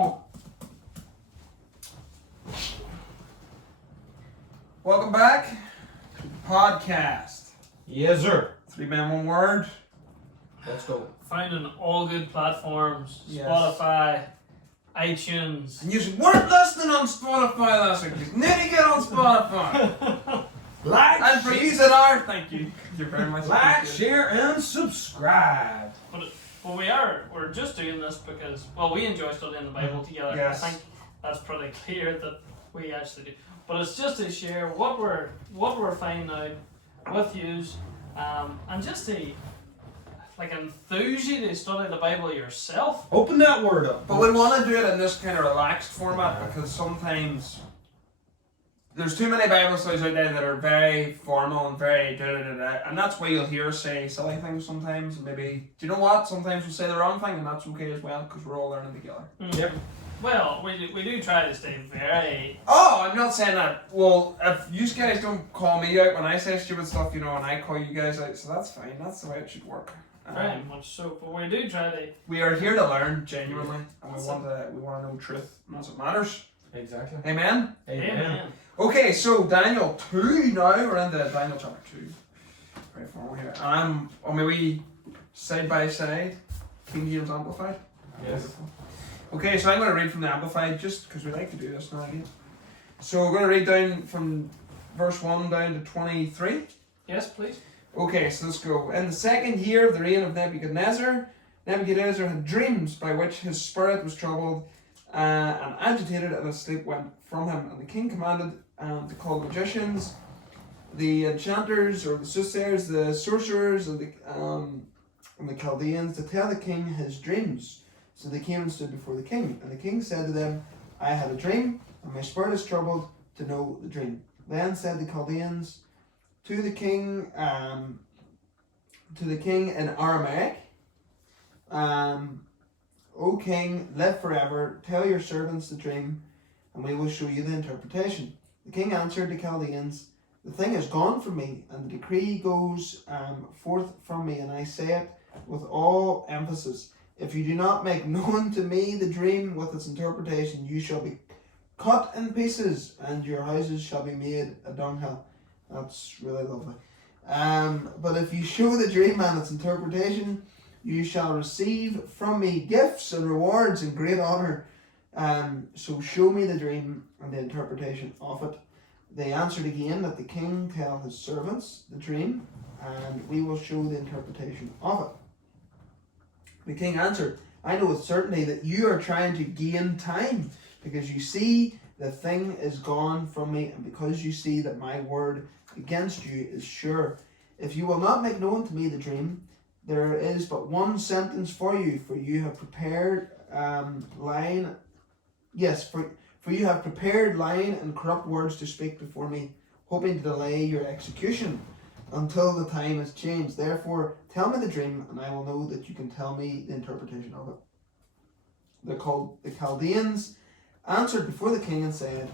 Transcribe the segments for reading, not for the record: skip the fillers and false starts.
Oh. Welcome back to the podcast. Yes, sir. 3 men, 1 word. Let's go. Found on all good platforms. Yes. Spotify, iTunes. And you weren't listening on Spotify last week. You need to get on Spotify. Like, And for you that are, thank you. You're very much like, appreciated. share, and subscribe. But we're just doing this because, well, we enjoy studying the Bible together. Yes. I think that's pretty clear that we actually do. But it's just to share what we're finding out with yous, and just to enthuse you to study the Bible yourself. Open that word up. But we want to do it in this kind of relaxed format because sometimes there's too many Bible studies out there that are very formal and very da-da-da-da, and that's why you'll hear us say silly things sometimes. Maybe, do you know what? Sometimes we'll say the wrong thing, and that's okay as well because we're all learning together. Yep. Well, we do try to stay very. Oh, I'm not saying that. Well, if you guys don't call me out when I say stupid stuff, and I call you guys out, so that's fine. That's the way it should work. Very much so, but we do try to. We are here to learn genuinely, and we want to know truth, and that's what matters. Exactly. Amen. Amen. Okay, so Daniel 2 now. We're into Daniel chapter 2. Very formal here. And I'm on my wee side by side, King James Amplified. Yes. Okay, so I'm going to read from the Amplified just because we like to do this now again. So we're going to read down from verse 1 down to 23. Yes, please. Okay, so let's go. In the second year of the reign of Nebuchadnezzar, Nebuchadnezzar had dreams by which his spirit was troubled and agitated, and his sleep went from him. And the king commanded to call the magicians, the enchanters or the soothsayers, the sorcerers, and the Chaldeans to tell the king his dreams. So they came and stood before the king. And the king said to them, I had a dream, and my spirit is troubled to know the dream. Then said the Chaldeans to the king in Aramaic, O king, live forever, tell your servants the dream, and we will show you the interpretation. The king answered the Chaldeans, the thing is gone from me, and the decree goes forth from me, and I say it with all emphasis. If you do not make known to me the dream with its interpretation, you shall be cut in pieces, and your houses shall be made a dunghill. That's really lovely. But if you show the dream and its interpretation, you shall receive from me gifts and rewards and great honor. So show me the dream and the interpretation of it. They answered again that the king tell his servants the dream, and we will show the interpretation of it. The king answered, I know with certainty that you are trying to gain time, because you see the thing is gone from me, and because you see that my word against you is sure. If you will not make known to me the dream, there is but one sentence for you, for you have prepared lying. Yes, for you have prepared lying and corrupt words to speak before me, hoping to delay your execution until the time is changed. Therefore, tell me the dream, and I will know that you can tell me the interpretation of it. The Chaldeans answered before the king and said,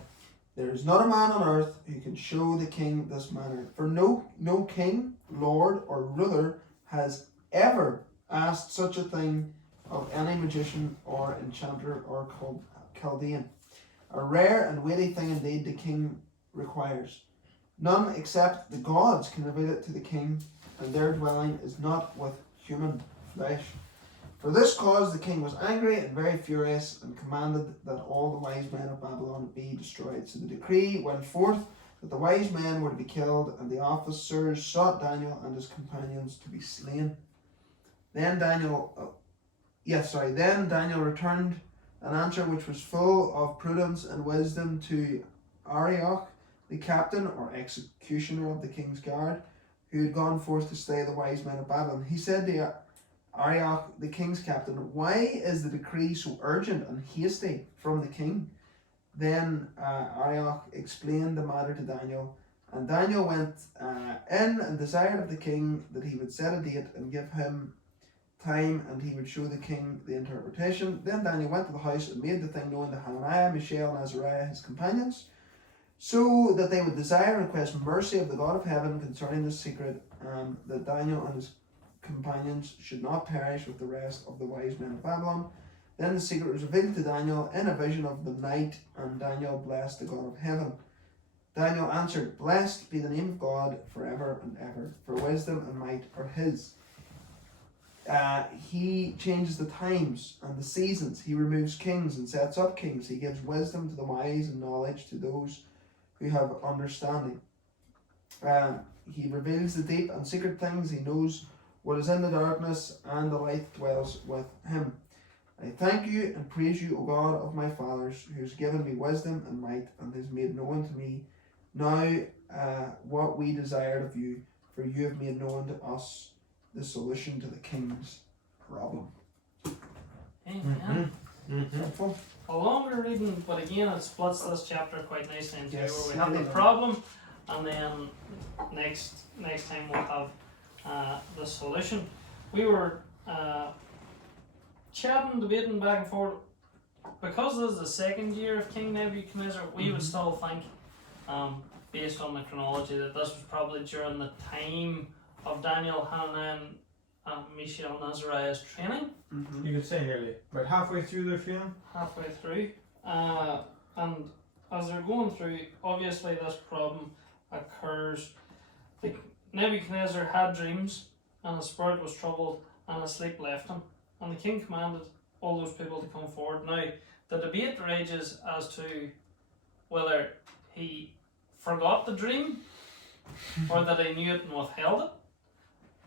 there is not a man on earth who can show the king this manner. For no king, lord, or ruler has ever asked such a thing of any magician or enchanter or Chaldean. A rare and weighty thing indeed the king requires. None except the gods can reveal it to the king, and their dwelling is not with human flesh. For this cause the king was angry and very furious, and commanded that all the wise men of Babylon be destroyed. So the decree went forth that the wise men were to be killed, and the officers sought Daniel and his companions to be slain. Then Daniel returned an answer which was full of prudence and wisdom to Arioch, the captain or executioner of the king's guard, who had gone forth to slay the wise men of Babylon. He said to Arioch, the king's captain, why is the decree so urgent and hasty from the king? Then Arioch explained the matter to Daniel, and Daniel went in and desired of the king that he would set a date and give him time, and he would show the king the interpretation. Then Daniel went to the house and made the thing known to Hananiah, Mishael, and Azariah, his companions, so that they would desire and request mercy of the God of heaven concerning this secret, that Daniel and his companions should not perish with the rest of the wise men of Babylon. Then the secret was revealed to Daniel in a vision of the night, and Daniel blessed the God of heaven. Daniel answered, "Blessed be the name of God forever and ever, for wisdom and might are his." He changes the times and the seasons. He removes kings and sets up kings. He gives wisdom to the wise and knowledge to those who have understanding. He reveals the deep and secret things. He knows what is in the darkness, and the light dwells with him. I thank you and praise you, O God of my fathers, who has given me wisdom and might, and has made known to me now what we desired of you, for you have made known to us the solution to the king's problem. Amen. Helpful? A longer reading, but again, it splits this chapter quite nicely into Yes. where we have the problem, and then next time we'll have the solution. We were chatting, debating back and forth. Because this is the second year of King Nebuchadnezzar, we would still think, based on the chronology, that this was probably during the time of Daniel, Hananiah, and Mishael, and Azariah's training. Mm-hmm. You could say nearly about halfway through their training. Halfway through. And as they're going through, obviously this problem occurs. Nebuchadnezzar had dreams, and his spirit was troubled, and his sleep left him. And the king commanded all those people to come forward. Now, the debate rages as to whether he forgot the dream or that he knew it and withheld it.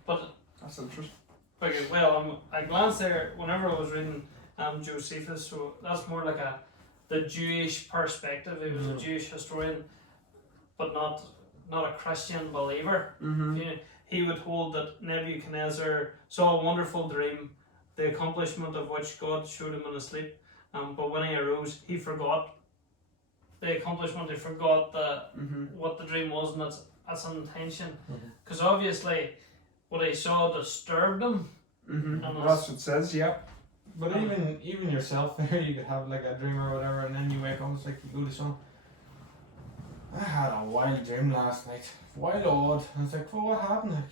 But That's interesting. okay, well, I glanced there whenever I was reading Josephus, so that's more like the Jewish perspective. He was a Jewish historian, but not a Christian believer. Mm-hmm. He would hold that Nebuchadnezzar saw a wonderful dream, the accomplishment of which God showed him in his sleep. But when he arose, he forgot the accomplishment. He forgot what the dream was and its intention, because obviously what he saw disturbed him. Mm-hmm. And That's what it says, yep. But even yourself there, you could have like a dream or whatever, and then you wake up, it's like you go to some. I had a wild dream last night, wild odd, and it's like, well, what happened? Like,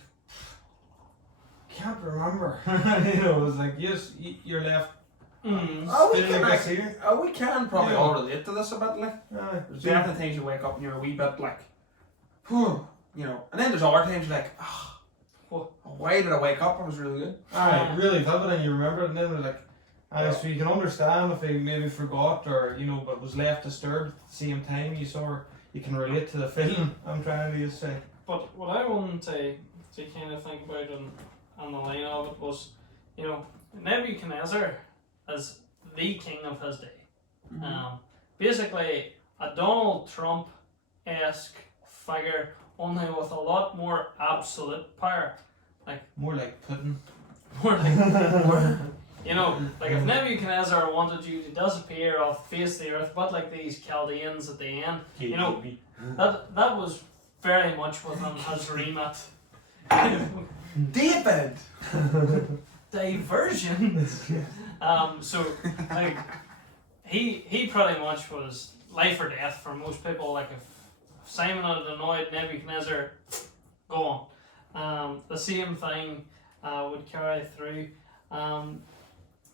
can't remember. You know, it was like you're left. Oh, we feeling can, like like, it's here. we can probably Yeah. all relate to this a bit, like. There's definitely things you wake up and you're a wee bit like, whew, you know. And then there's other times you're like, why did I wake up? It was really good. Aye, really vivid, and you remember it, and then it was like, so you can understand if he maybe forgot or but was left disturbed at the same time. You can relate to the feeling. I'm trying to just say. But what I wanted to kind of think about on the line of it was, Nebuchadnezzar is the king of his day. Mm-hmm. Basically a Donald Trump-esque figure, only with a lot more absolute power. More like pudding. More like, like if Nebuchadnezzar wanted you to disappear off the face of the earth, but like these Chaldeans at the end, that was very much within his remit. David! Diversions. So like he pretty much was life or death for most people. Like if Simon had annoyed Nebuchadnezzar, go on. The same thing would carry through.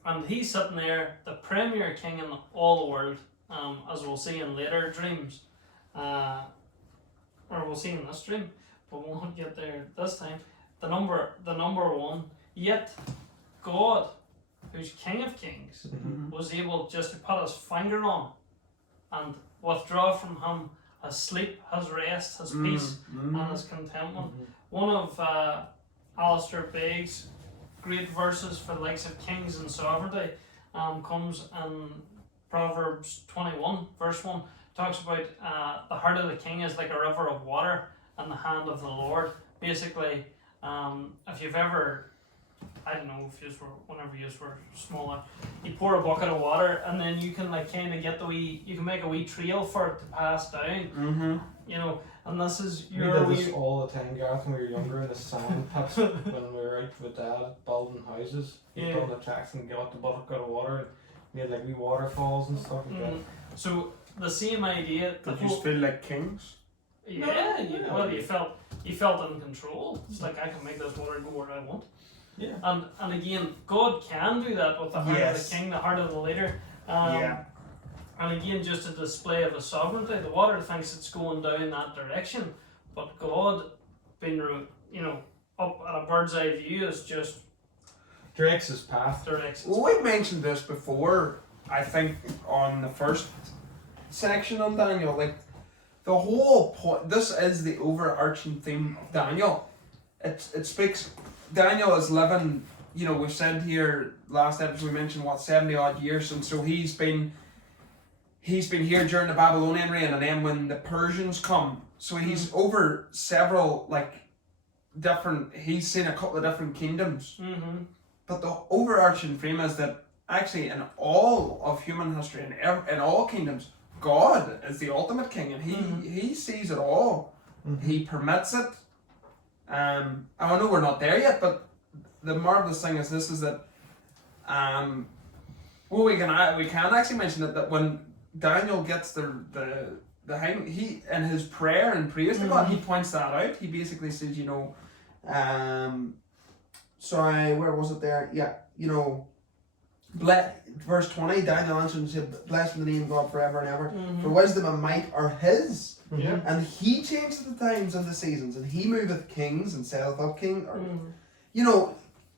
And he's sitting there, the premier king in all the world, as we'll see in later dreams, or we'll see in this dream, but we'll not get there this time. The number one. Yet God, who's King of Kings, was able just to put his finger on and withdraw from him his sleep, his rest, his peace, and his contentment. One of Alistair Begg's great verses for the likes of kings and sovereignty comes in Proverbs 21, verse 1. Talks about the heart of the king is like a river of water in the hand of the Lord. Basically, if you've ever, I don't know if whenever you were smaller, you pour a bucket of water and then you can kind of get you can make a wee trail for it to pass down. And this is We did this all the time, Gareth, when we were younger in the sand pits when we were out with Dad building houses. He'd build the tracks and got the bucket of water and made like wee waterfalls and stuff like that. So the same idea. Did you feel like kings? Yeah, well, you felt in control. It's like I can make this water go where I want. Yeah. And again, God can do that with the heart of Yes. the king, the heart of the leader. Yeah. And again, just a display of his sovereignty. The water thinks it's going down that direction, but God, being up at a bird's eye view, is just Directs his path. directs. Well, we've mentioned this before, I think, on the first section on Daniel. Like, the whole point, this is the overarching theme of Daniel. It speaks, Daniel is living, we've said here, last episode we mentioned, 70 odd years, and so he's been here during the Babylonian reign, and then when the Persians come, so he's over several, he's seen a couple of different kingdoms. Mm-hmm. But the overarching theme is that actually in all of human history, in all kingdoms, God is the ultimate king, and he sees it all. Mm-hmm. He permits it. I know we're not there yet, but the marvelous thing is that we can actually mention that when Daniel gets the hang, he in his prayer and praise to God, he points that out. He basically says, sorry, where was it there? Yeah, verse 20, Daniel answered and said, "Blessed be the name of God forever and ever. For wisdom and might are his. Yeah. And he changeth the times and the seasons, and he moveth kings and setteth up kings."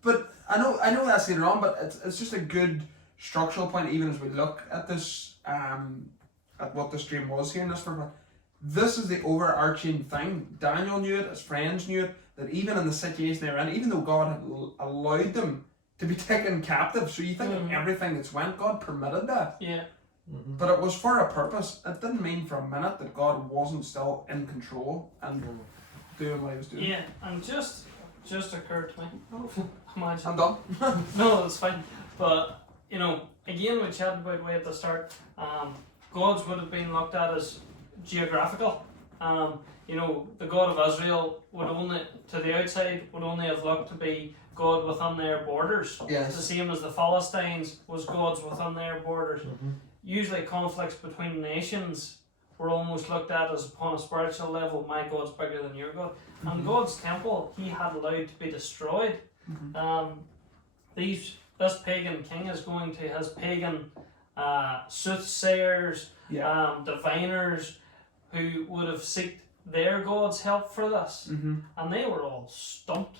But I know that's later on, but it's just a good structural point, even as we look at this, at what this dream was here in this verse. This is the overarching thing. Daniel knew it, his friends knew it, that even in the situation they're in, even though God had allowed them to be taken captive, so you think of everything that's went, God permitted that. Yeah. Mm-hmm. But it was for a purpose. It didn't mean for a minute that God wasn't still in control and doing what he was doing. Yeah, and just occurred to me. Imagine. I'm done. No, that's fine. But again, we chatted about way at the start. Gods would have been looked at as geographical. The God of Israel would only, to the outside, would only have looked to be God within their borders. Yes. The same as the Philistines was gods within their borders. Mm-hmm. Usually conflicts between nations were almost looked at as upon a spiritual level, my God's bigger than your God. And God's temple, he had allowed to be destroyed. This pagan king is going to his pagan soothsayers, diviners, who would have sought their God's help for this. And they were all stumped.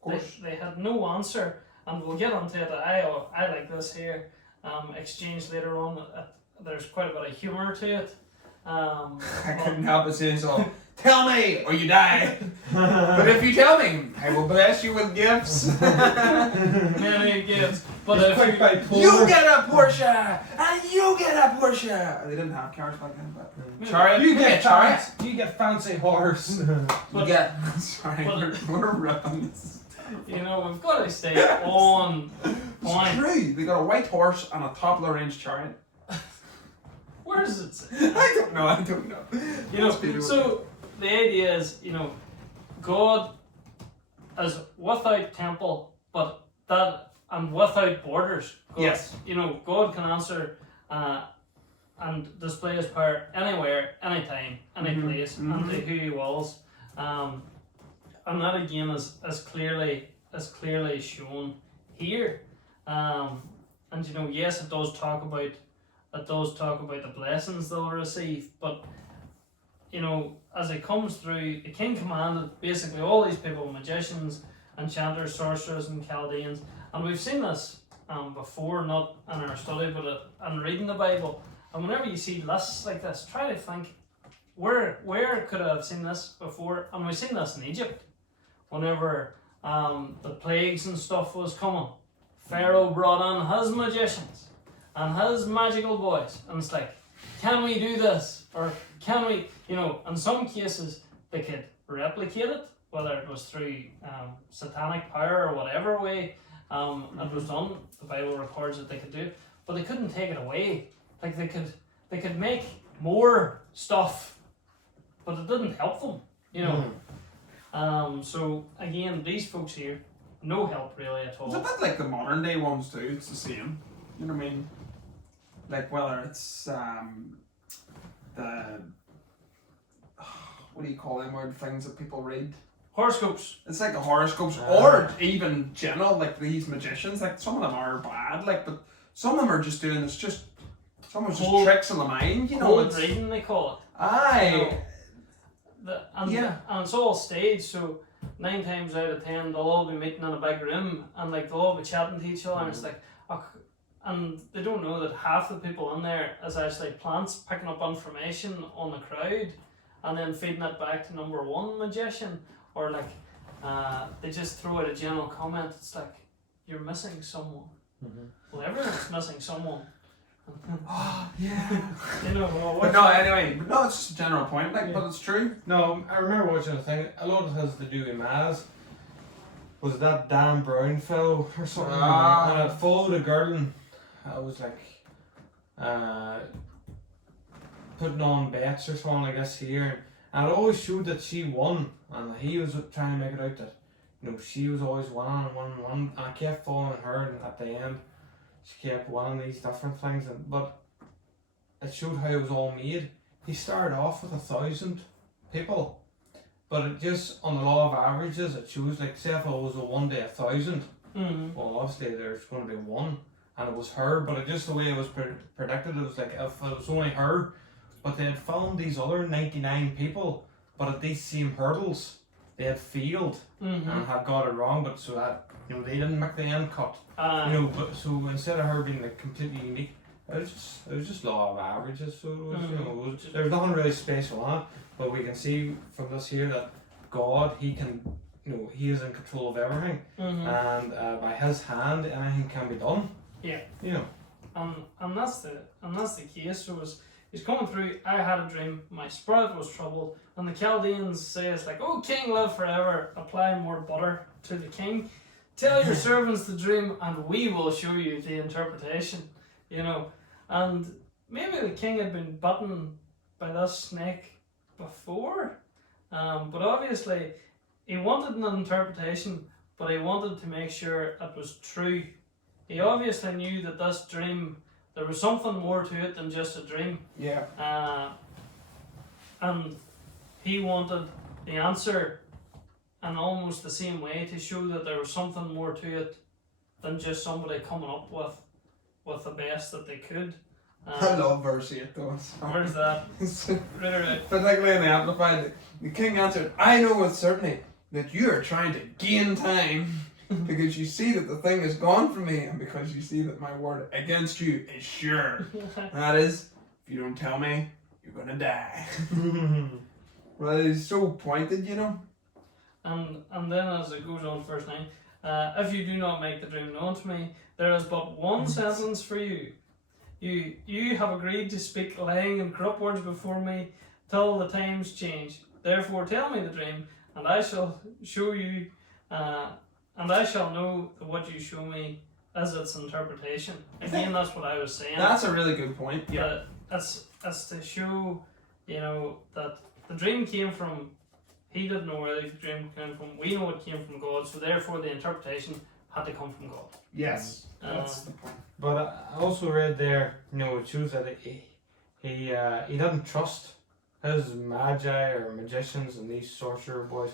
Of course. They had no answer, and we'll get onto it. I like this here exchange later on. There's quite a bit of humour to it. I couldn't help but say so. Tell me, or you die. But if you tell me, I will bless you with gifts. Many gifts. But if you get a Porsche, and you get a Porsche. They didn't have cars back then, but chariot. You get chariot. You get fancy horse. You get. Sorry, we're ripping this. We've got to stay on point. It's true. They got a white horse and a top of the range chariot. Where does it say? I don't know. So the idea is, God is without temple, but that and without borders. God, Yes. God can answer and display his power anywhere, anytime, any place, and to who he wills. And that again is clearly shown here. And yes, it does talk about the blessings they'll receive, but as it comes through, the king commanded basically all these people, magicians, enchanters, sorcerers, and Chaldeans, and we've seen this before, not in our study, but in reading the Bible. And whenever you see lists like this, try to think, where could I have seen this before? And we've seen this in Egypt. Whenever the plagues and stuff was coming, Pharaoh brought on his magicians and his magical boys, and it's like, can we do this? Or can we, in some cases they could replicate it, whether it was through satanic power or whatever way it was done. The Bible records that they could do it, but they couldn't take it away. Like they could make more stuff, but it didn't help them, So again, these folks here, no help really at all. It's a bit like the modern day ones too. It's the same. You know what I mean? Like whether it's the what do you call them weird things that people read? Horoscopes. It's like the horoscopes, or even general, like these magicians. Like some of them are bad, like, but some of them are just doing. It's just someone's just tricks in the mind, you know. Cold reading, they call it. Aye. And it's all staged, so 9 times out of 10 they'll all be meeting in a big room and like they'll all be chatting to each other, and it's like, and they don't know that half the people in there is actually plants picking up information on the crowd and then feeding it back to number one magician, or like they just throw out a general comment. It's like, you're missing someone. Well, everyone's missing someone. Oh, yeah. You know, but no, anyway, it's just a general point, like, but it's true. No, I remember watching a thing, a lot of it has to do with Maz. Was it that Dan Brown fellow or something? And it followed a girl, and I was like, putting on bets or something, I guess, here. And it always showed that she won, and he was trying to make it out that, you know, she was always winning and winning and winning. And I kept following her, and at the end, she kept winning these different things, but it showed how it was all made. He started off with 1,000 people, but it just, on the law of averages, it shows, like, say if it was a 1 to 1,000, well, obviously there's going to be one, and it was her, but it just the way it was predicted, it was like if it was only her, but they had filmed these other 99 people, but at these same hurdles, they had failed and had got it wrong, but so that, you know, they didn't make the end cut. You know, but so instead of her being like completely unique, it was just law of averages. So it was, you know, there was nothing really special on it. But we can see from this here that God, He can, you know, He is in control of everything, and by His hand, anything can be done. Yeah. You know. And that's the case. So he's coming through. I had a dream. My spirit was troubled, and the Chaldeans say it's like, "Oh, King, live forever. Apply more butter to the king. Tell your servants the dream, and we will show you the interpretation." You know, and maybe the king had been bitten by this snake before, but obviously he wanted an interpretation, but he wanted to make sure it was true. He obviously knew that this dream, there was something more to it than just a dream. Yeah. And he wanted the answer in almost the same way, to show that there was something more to it than just somebody coming up with the best that they could. I love verse 8 though. Where's that? Right. Particularly in the Amplified, the king answered, "I know with certainty that you are trying to gain time, because you see that the thing is gone from me, and because you see that my word against you is sure. That is, if you don't tell me, you're gonna die." Well, it's so pointed, you know. And then as it goes on, verse 9, if you do not make the dream known to me, there is but one sentence for you. You have agreed to speak lying and corrupt words before me till the times change. Therefore tell me the dream, and I shall show you, and I shall know that what you show me is its interpretation. Again, that's what I was saying. That's a really good point. Yeah. It's to show, you know, that the dream came from, he didn't know where the dream came from. We know it came from God, so therefore the interpretation had to come from God. Yes, that's the point. But I also read there, you know, it shows that he didn't trust his magi or magicians and these sorcerer boys.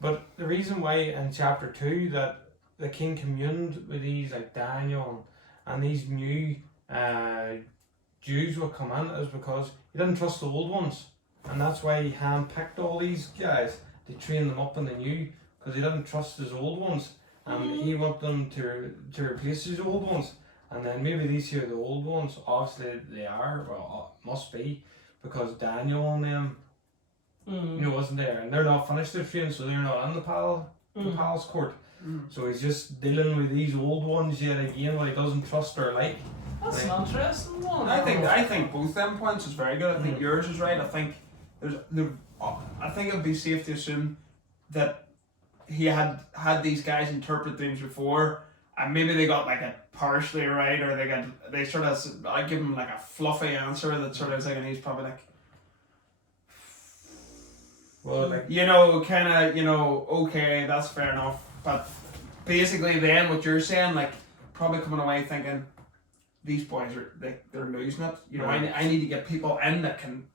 But the reason why in chapter 2 that the king communed with these like Daniel and these new Jews would come in is because he didn't trust the old ones. And that's why he handpicked all these guys to train them up in the new, because he didn't trust his old ones. And he wanted them to replace his old ones. And then maybe these here are the old ones. Obviously they are, well, must be, because Daniel and them, you know, wasn't there. And they're not finished their training, so they're not in the palace court. So he's just dealing with these old ones yet again, what he doesn't trust or like. That's an interesting one. I think both them points is very good. I think yours is right. I think I think it'd be safe to assume that he had these guys interpret things before, and maybe they got like a partially right, or they sort of, I give him like a fluffy answer that sort of is like, and he's probably like, well, like, you know, kind of, you know, okay, that's fair enough. But basically, then what you're saying, like, probably coming away thinking, these boys are they're losing it. You know, I need to get people in that can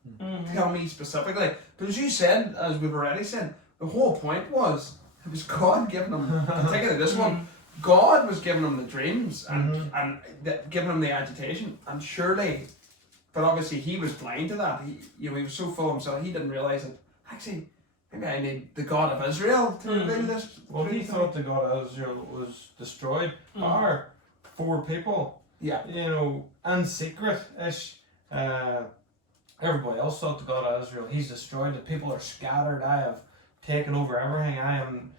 tell me specifically. But as you said, as we've already said, the whole point was it was God giving them. Take it to this one. God was giving them the dreams and giving them the agitation, and surely, but obviously he was blind to that. He was so full of himself he didn't realize that actually maybe I need the God of Israel to reveal this. Well, he thought the God of Israel was destroyed. Or 4 people. Yeah. In secret-ish. Everybody else thought the God of Israel, he's destroyed. The people are scattered. I have taken over everything. I am,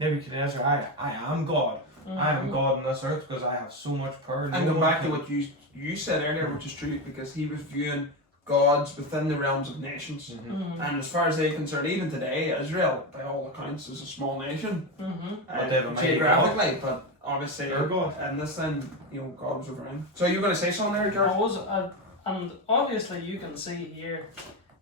Nebuchadnezzar. I am God. I am God on this earth because I have so much power. And go back to what you said earlier, which is true, because he was viewing gods within the realms of nations. And as far as they're concerned, even today, Israel, by all accounts, is a small nation. But they have a mighty geographically, but obviously, Their God. and this then, God was over him. So you were going to say something there, Gareth? And obviously you can see here,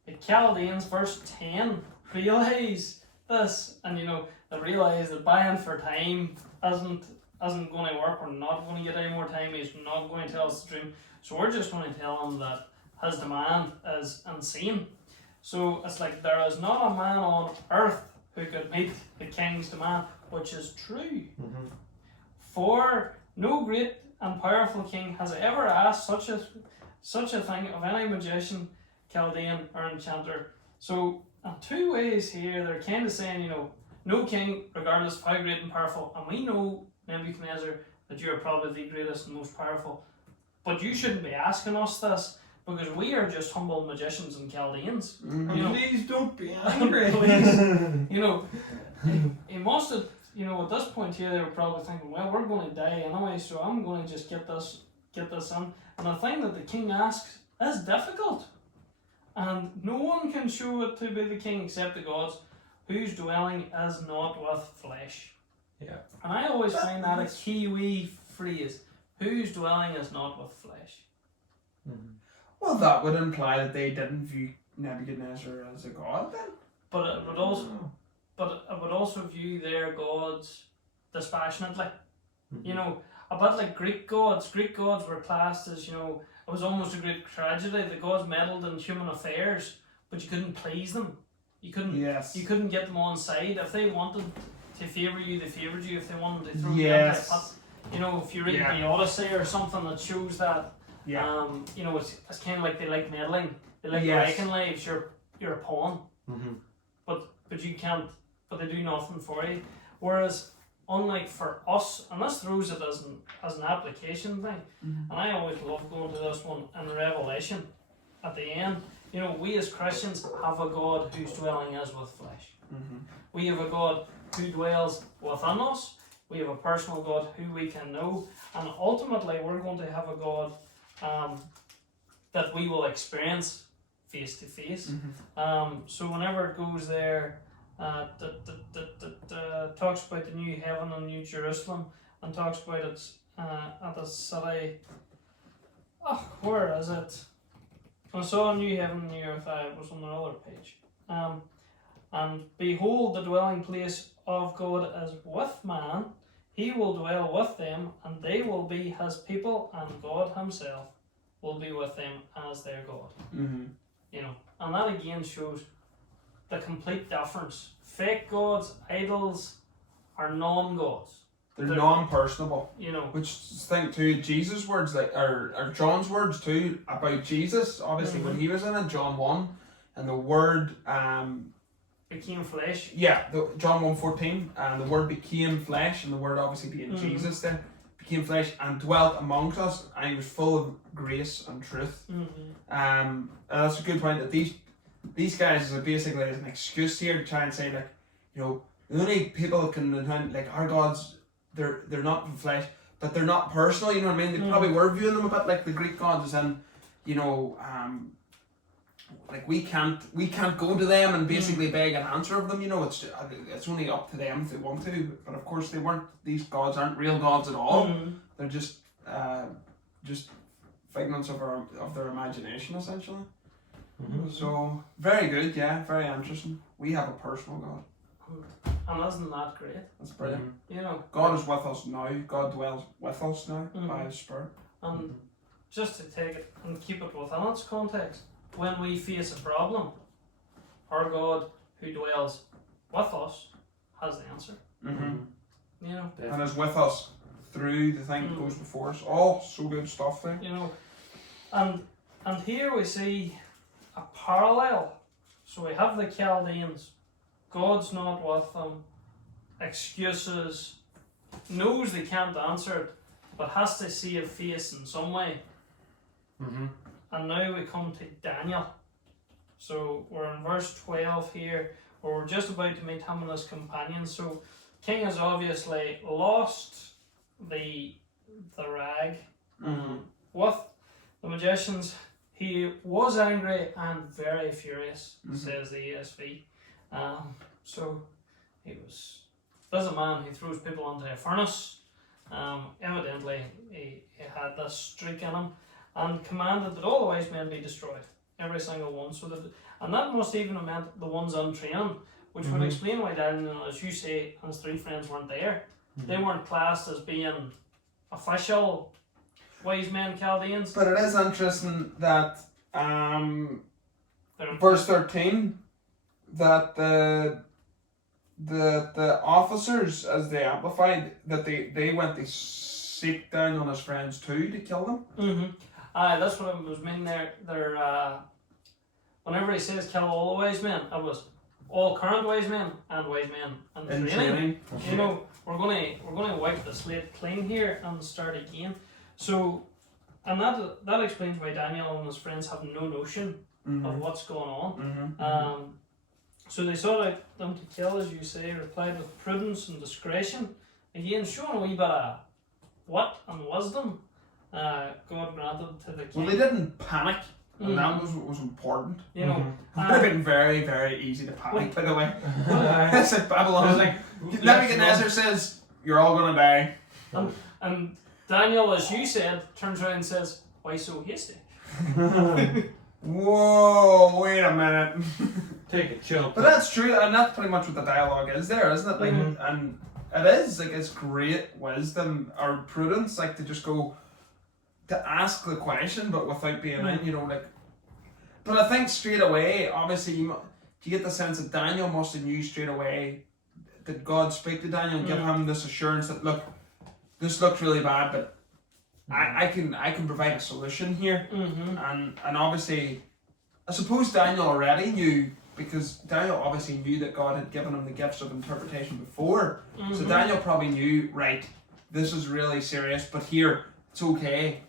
the Chaldeans, verse 10, realise this, and they realise that buying for time isn't going to work. We're not going to get any more time. He's not going to tell us the dream. So we're just going to tell him that his demand is insane. So it's like there is not a man on earth who could meet the king's demand, which is true. For no great and powerful king has ever asked such a thing of any magician, Chaldean, or enchanter. So in 2 ways here, they're kind of saying, no king, regardless of how great and powerful, and we know, Nebuchadnezzar, that you are probably the greatest and most powerful, but you shouldn't be asking us this, because we are just humble magicians and Chaldeans. Please don't be angry. Please. He must have, at this point here, they were probably thinking, well, we're going to die anyway, so I'm going to just get this in. And the thing that the king asks is difficult. And no one can show it to be the king except the gods, whose dwelling is not with flesh. Yeah. And I always find that a Kiwi phrase, whose dwelling is not with flesh. Well, that would imply that they didn't view Nebuchadnezzar as a god then. But it would also view their gods dispassionately. A bit like Greek gods. Greek gods were classed as, it was almost a great tragedy. The gods meddled in human affairs, but you couldn't please them. You couldn't get them on side. If they wanted to favour you, they favoured you. If they wanted to throw you into a pit, if you read the Odyssey or something that shows that, it's kind of like they like meddling. They like breaking lives. You're a pawn, but you can't. But they do nothing for you. Whereas, unlike for us, and this throws it as an application thing, and I always love going to this one in Revelation at the end. We as Christians have a God whose dwelling is with flesh. We have a God who dwells within us. We have a personal God who we can know, and ultimately we're going to have a God that we will experience face to face. So whenever it goes there, talks about the new heaven and new Jerusalem, and talks about it at the city. Where is it? I saw a new heaven and new earth. It was on another page. And behold, the dwelling place of God is with man. He will dwell with them, and they will be his people, and God himself will be with them as their God. And that again shows the complete difference. Fake gods, idols, are non-gods. They're non-personable. Which think too, Jesus' words, or John's words too, about Jesus, obviously when he was in it, John 1, and the word became flesh. John 1:14, and the word became flesh, and the word obviously being Jesus then, became flesh and dwelt amongst us, and he was full of grace and truth. And that's a good point, that these guys are basically an excuse here to try and say, the only people that can attend, our gods, they're not in flesh, but they're not personal, you know what I mean? They probably were viewing them a bit like the Greek gods, as in, we can't go to them and basically beg an answer of them, it's only up to them if they want to, but of course these gods aren't real gods at all. They're just figments of their imagination, essentially. So, very good, very interesting. We have a personal God. And isn't that great? That's brilliant. God is with us now. God dwells with us now by His Spirit. And just to take it and keep it within its context, when we face a problem, our God who dwells with us has the answer. Mm-hmm. You know. And is with us through the thing that goes before us. All so good stuff there. You know, and here we see a parallel. So we have the Chaldeans. God's not with them. Excuses. Knows they can't answer it, but has to save face in some way. And now we come to Daniel. So we're in verse 12 here, where we're just about to meet him and his companions. So King has obviously lost the rag with the magicians. He was angry and very furious, says the ESV. So he was, there's a man who throws people into a furnace. Evidently he had this streak in him, and commanded that all the wise men be destroyed, every single one. So that, and that must even have meant the ones untrained, which would explain why Daniel, as you say, and his three friends weren't there. They weren't classed as being official wise men Chaldeans. But it is interesting that verse 13, that the officers, as they amplified, that they went to seek Daniel and his friends too to kill them. That's what I was meaning there. Whenever he says kill all the wise men, it was all current wise men and In training. training. You know, we're gonna wipe the slate clean here and start again. So, and that explains why Daniel and his friends have no notion of what's going on. So they sought out them to kill, as you say, replied with prudence and discretion. Again, showing a wee bit of wit and wisdom God granted to the king. Well, they didn't panic, and that was what was important. You know, It would have been very, very easy to panic, by the way. Mhm. It's like Babylon. Nebuchadnezzar says, "You're all gonna die." and Daniel, as you said, turns around and says, "Why so hasty?" Whoa, wait a minute. Take a chill. But that's true, and that's pretty much what the dialogue is there, isn't it? Like, and it is like it's great wisdom or prudence, like to just go to ask the question, but without being in, you know, like. But I think straight away, obviously, you get the sense that Daniel must have knew straight away that God speak to Daniel and give him this assurance that, look, this looks really bad, but I can provide a solution here. And obviously, I suppose Daniel already knew, because Daniel obviously knew that God had given him the gifts of interpretation before. So Daniel probably knew, right, this is really serious, but here, it's okay,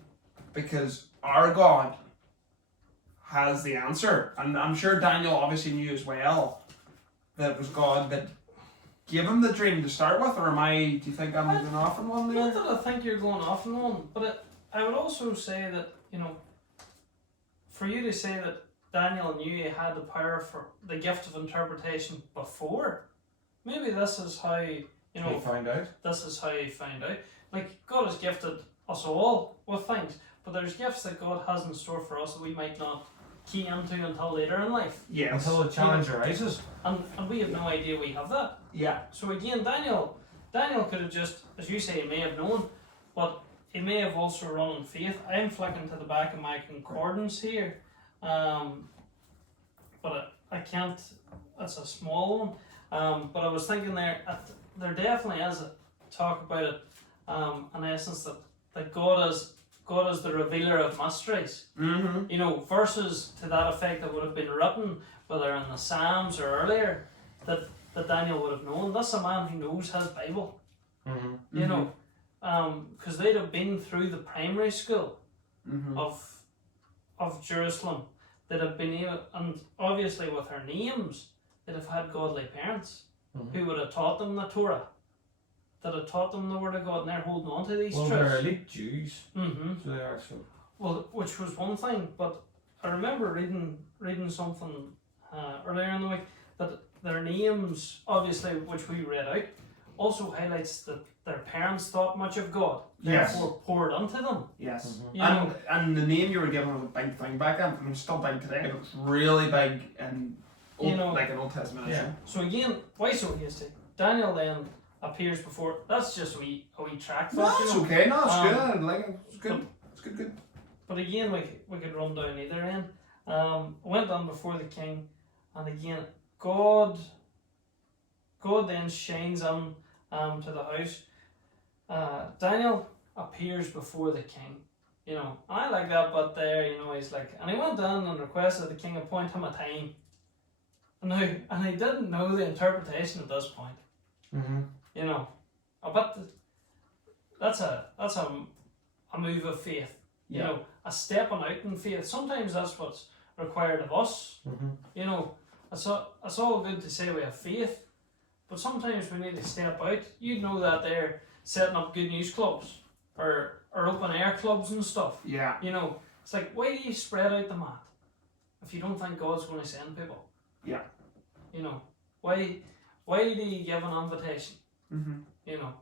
because our God has the answer. And I'm sure Daniel obviously knew as well that it was God that gave him the dream to start with, or do you think I'm going off on one there? Not that I think you're going off on one, but I would also say that, you know, for you to say that Daniel knew he had the power for the gift of interpretation before, maybe this is how, you know, He found out. this is how he found out. Like, God has gifted us all with things, but there's gifts that God has in store for us that we might not key into until later in life. Yes. Until the challenge arises. And we have no idea we have that. Yeah. So again, Daniel could have just, as you say, he may have known, but he may have also run in faith. I'm flicking to the back of my concordance here, but I can't, it's a small one, but I was thinking there definitely is a talk about it, in essence, that God is the revealer of mysteries. You know, verses to that effect that would have been written, whether in the Psalms or earlier, that Daniel would have known. That's a man who knows his Bible. You know, because they'd have been through the primary school of Jerusalem. They'd have been able, and obviously with their names, they'd have had godly parents who would have taught them the Torah, that had taught them the Word of God, and they're holding on to these truths. They're elite Jews. So they are, so. Well, which was one thing, but I remember reading something earlier in the week that their names, obviously, which we read out, also highlights that their parents thought much of God, therefore poured into them. Yes. You know, and the name you were given was a big thing back then. I mean, it's still big today, but it's really big in like an Old Testament issue. So again, why so hasty? Daniel then appears before. That's just a wee track. No, it's okay. No, it's good. I like it. It's good. But, it's good. But again, we could run down either end. Went on before the king, and again, God God then shines in to the house. Daniel appears before the king. You know, and I like that bit there, you know, he's like, and he went in and requested the king appoint him a time. And he didn't know the interpretation at this point. You know, but that's a move of faith. You know, a stepping out in faith. Sometimes that's what's required of us. You know, it's all good to say we have faith, but sometimes we need to step out. You know that they're setting up good news clubs or open air clubs and stuff. Yeah. You know, it's like, why do you spread out the mat if you don't think God's going to send people? Yeah. You know, why do you give an invitation? You know,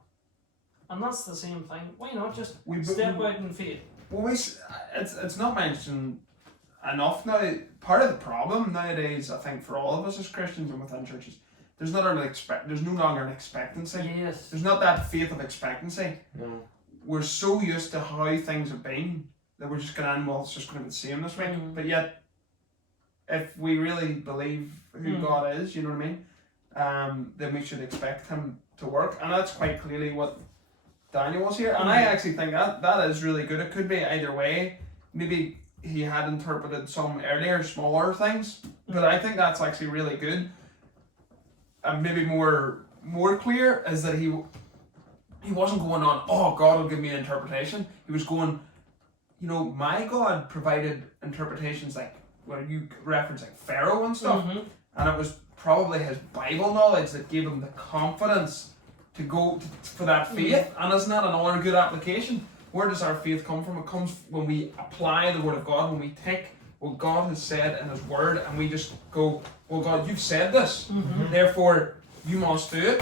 and that's the same thing. Why not just step out in faith? Well, it's not mentioned enough now. Part of the problem nowadays, I think, for all of us as Christians and within churches, there's no longer an expectancy. Yes. There's not that faith of expectancy. No. We're so used to how things have been that we're just going, well, it's just going to be the same this week. But yet, if we really believe who God is, you know what I mean, then we should expect him to work. And that's quite clearly what Daniel was here. And I actually think that is really good. It could be either way. Maybe he had interpreted some earlier, smaller things, but I think that's actually really good. And maybe more clear is that he wasn't going on, oh, God will give me an interpretation. He was going, you know, my God provided interpretations like, well, you reference like Pharaoh and stuff, and it was probably his Bible knowledge that gave him the confidence to go for that faith. And isn't that another good application? Where does our faith come from? It comes when we apply the Word of God, when we take what God has said in His Word, and we just go, well, God, you've said this, therefore you must do it.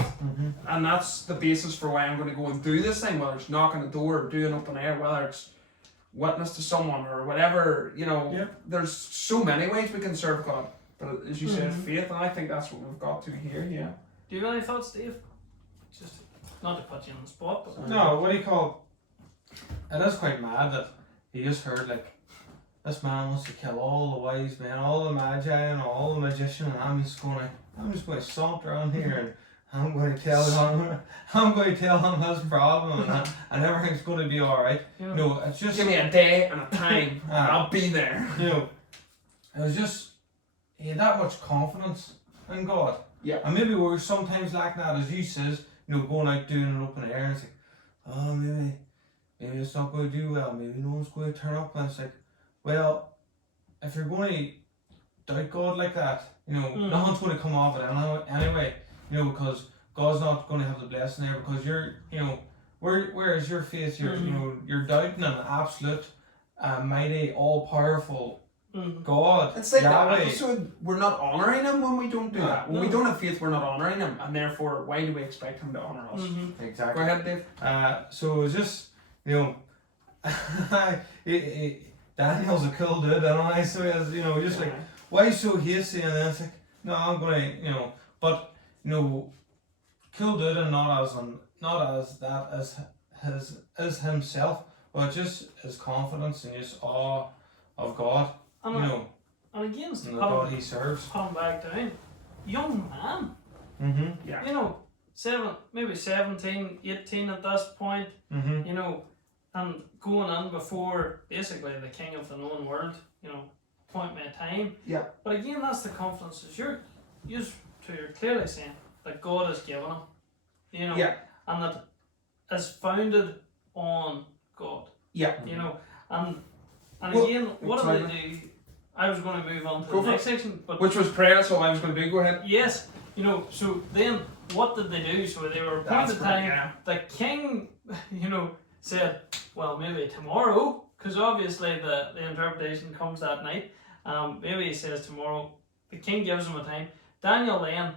And that's the basis for why I'm going to go and do this thing, whether it's knock on the door or do an open air, whether it's witness to someone or whatever, you know. There's so many ways we can serve God, but as you said, faith, and I think that's what we've got to here. Do you have any thoughts, Dave? Just not to put you on the spot, but no, what do you call it? Is quite mad that he just heard like this man wants to kill all the wise men, all the magi and all the magicians, and I'm just going to saunter around here and I'm going to tell him his problem and everything's going to be alright. No, it's just give me a day and a time and I'll be there. You know, it was just he had that much confidence in God. Yeah. And maybe we're sometimes lacking that, as you says, you know, going out doing an open air and it's like, oh, maybe it's not going to do well, maybe no one's going to turn up, and it's like, well, if you're going to doubt God like that, you know, nothing's going to come off it anyway, you know, because God's not going to have the blessing there, because you're, you know, where is your faith? You're, you know, you're doubting an absolute, mighty, all-powerful God. It's like Yahweh. that episode, we're not honouring him when we don't do that. When we don't have faith, we're not honouring him, and therefore, why do we expect him to honour us? Exactly. Go ahead, Dave. So it was just, you know, Daniel's a cool dude, and so as you know, just like, why so hasty? And then it's like, no, I'm gonna, you know, but you know, cool dude, and not as himself, but just his confidence and just awe of God, and you know, and again, and the God he serves. Come back down, young man. Yeah. You know, maybe 17, 18 at this point. You know, and going in before basically the king of the known world. You know, point me a time. Yeah. But again, that's the confidence that you're clearly saying that God has given him. You know. Yeah. And that is founded on God. Yeah. You know, and Well, again, what do they do? I was going to move on to the next section, but which was prayer, so I was going to do. Go ahead. yes, you know. So then, what did they do? So they were appointed time. Yeah. The king, you know, said, "Well, maybe tomorrow," because obviously the interpretation comes that night. Maybe he says tomorrow. The king gives him a time. Daniel then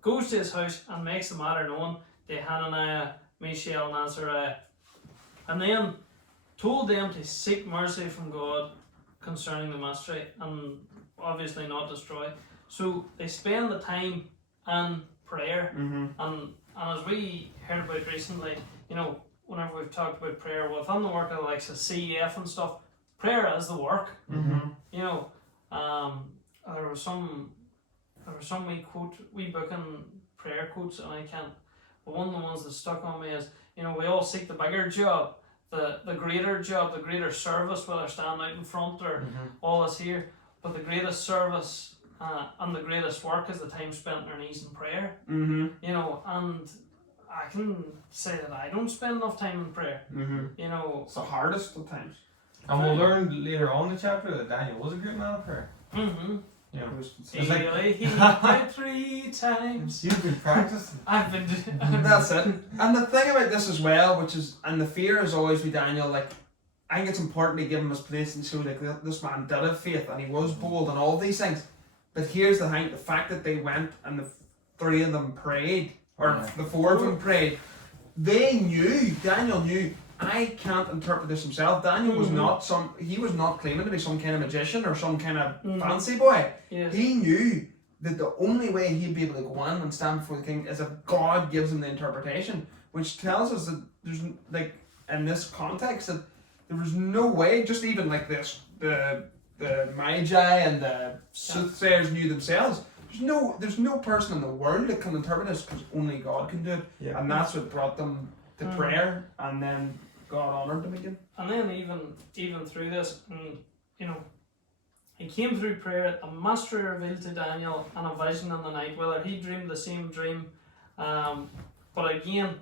goes to his house and makes the matter known to Hananiah, Mishael, and Azariah, and then told them to seek mercy from God concerning the mystery and obviously not destroy. So they spend the time in prayer, and as we heard about recently, you know, whenever we've talked about prayer within the work of the likes of CEF and stuff, prayer is the work. You know, there was some we book in prayer quotes and I can't. But one of the ones that stuck on me is, you know, we all seek the bigger job, the greater job, the greater service, whether standing out in front or all this here. But the greatest service and the greatest work is the time spent on our knees in prayer. You know, and I can say that I don't spend enough time in prayer. You know, It's the hardest of times. And we'll learn later on in the chapter that Daniel was a great man of prayer. You know, he really he prayed 3 times. You've been practicing. I've been. That's it. And the thing about this as well, which is, and the fear is always with Daniel, like, I think it's important to give him his place and show, like, this man did have faith and he was bold and all these things. But here's the thing, the fact that they went and the 3 of them prayed, or the 4 of them prayed, they knew, Daniel knew, I can't interpret this himself. Daniel was he was not claiming to be some kind of magician or some kind of fancy boy. Yes. He knew that the only way he'd be able to go in and stand before the king is if God gives him the interpretation, which tells us that there's, like, in this context, that there was no way, just even like this, the Magi and the soothsayers knew themselves. There's no person in the world that can interpret this because only God can do it. Yeah. And that's what brought them to prayer, and then God honoured them again. And then even through this, you know, he came through prayer. The master revealed to Daniel in a vision in the night, whether he dreamed the same dream, but again,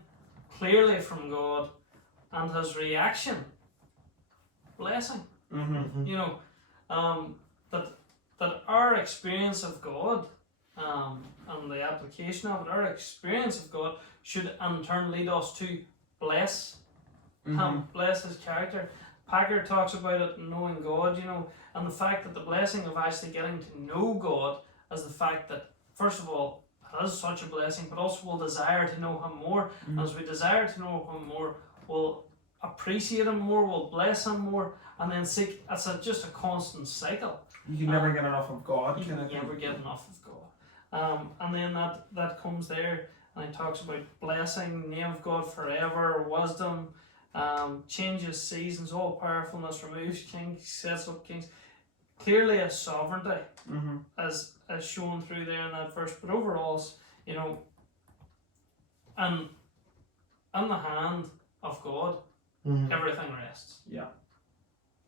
clearly from God, and his reaction, blessing. You know, that our experience of God, and the application of it, our experience of God should in turn lead us to bless him, bless his character. Packer talks about it, knowing God, you know, and the fact that the blessing of actually getting to know God is the fact that, first of all, it is such a blessing, but also we'll desire to know him more. And as we desire to know him more, we'll appreciate him more, we'll bless him more, and then seek. It's just a constant cycle. You can never get enough of God. You can never get enough of God. And then that comes there, and he talks about blessing, name of God forever, wisdom, changes seasons, all powerfulness, removes kings, sets up kings. Clearly a sovereignty as shown through there in that verse, but overall, you know, and in the hand of God, everything rests. Yeah.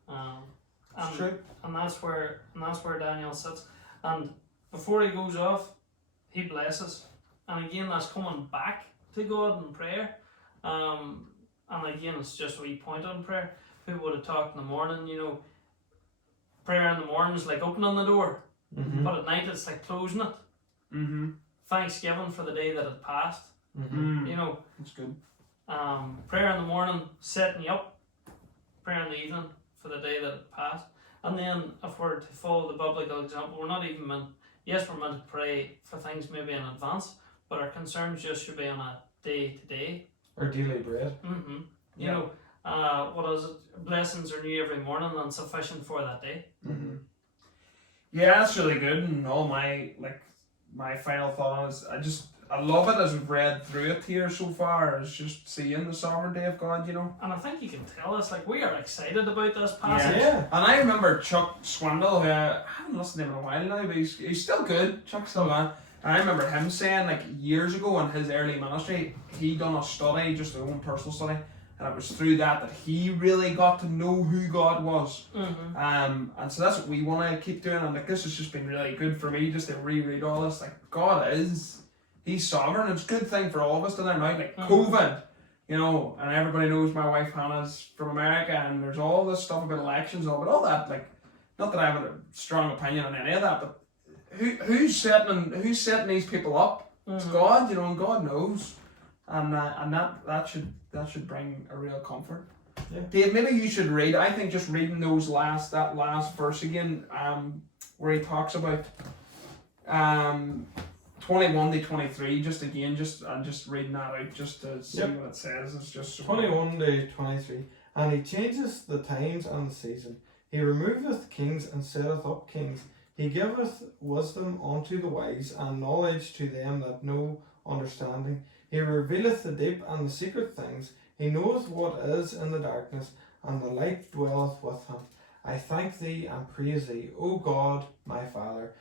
And, true. and that's where Daniel sits. And before he goes off, he blesses. And again, that's coming back to God in prayer. And again, it's just a wee point on prayer. People would have talked in the morning, you know, prayer in the morning is like opening the door, but at night it's like closing it. Thanksgiving for the day that had passed. You know, that's good. Prayer in the morning, setting you up. Prayer in the evening for the day that had passed. And then if we're to follow the biblical example, we're not even meant, yes, we're meant to pray for things maybe in advance, but our concerns just should be on a day-to-day. Or daily bread. You know, what is it? Blessings are new every morning and sufficient for that day. Yeah, that's really good. And all my final thought on it is I love it as we've read through it here so far, is just seeing the sovereignty of God, you know. And I think you can tell us, like, we are excited about this passage. Yeah. And I remember Chuck Swindle, who I haven't listened to him in a while now, but he's still good. Chuck's still on. And I remember him saying, like, years ago in his early ministry, he done a study, just his own personal study, and it was through that he really got to know who God was. And so that's what we want to keep doing, and like, this has just been really good for me, just to reread all this. Like, God He's sovereign. It's a good thing for all of us to learn now. Like COVID, you know, and everybody knows my wife Hannah's from America, and there's all this stuff about elections and all that. Like, not that I have a strong opinion on any of that, but who's setting these people up? It's God, you know, and God knows, and that should bring a real comfort. Yeah. Dave, maybe you should read. I think just reading that last verse again, where he talks about 21 to 23, just reading that out, just to see what it says. It's just so 21 to 23. And he changes the times and the season. He removeth kings and setteth up kings. He giveth wisdom unto the wise, and knowledge to them that know understanding. He revealeth the deep and the secret things. He knoweth what is in the darkness, and the light dwelleth with him. I thank thee and praise thee, O God, my Father,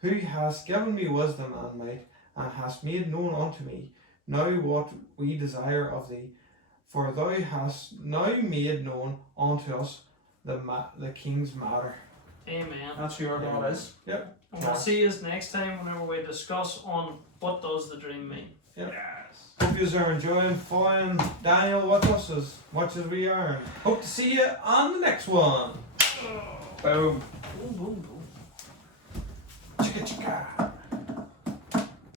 who hast given me wisdom and might, and hast made known unto me now what we desire of thee. For thou hast now made known unto us the king's matter. Amen. That's who our God is. Yep. And we'll see you next time whenever we discuss on what does the dream mean. Yep. Yes. Hope you are enjoying following Daniel with us as much as we are. And hope to see you on the next one. Boom. Boom, boom, boom. Chicka chicka.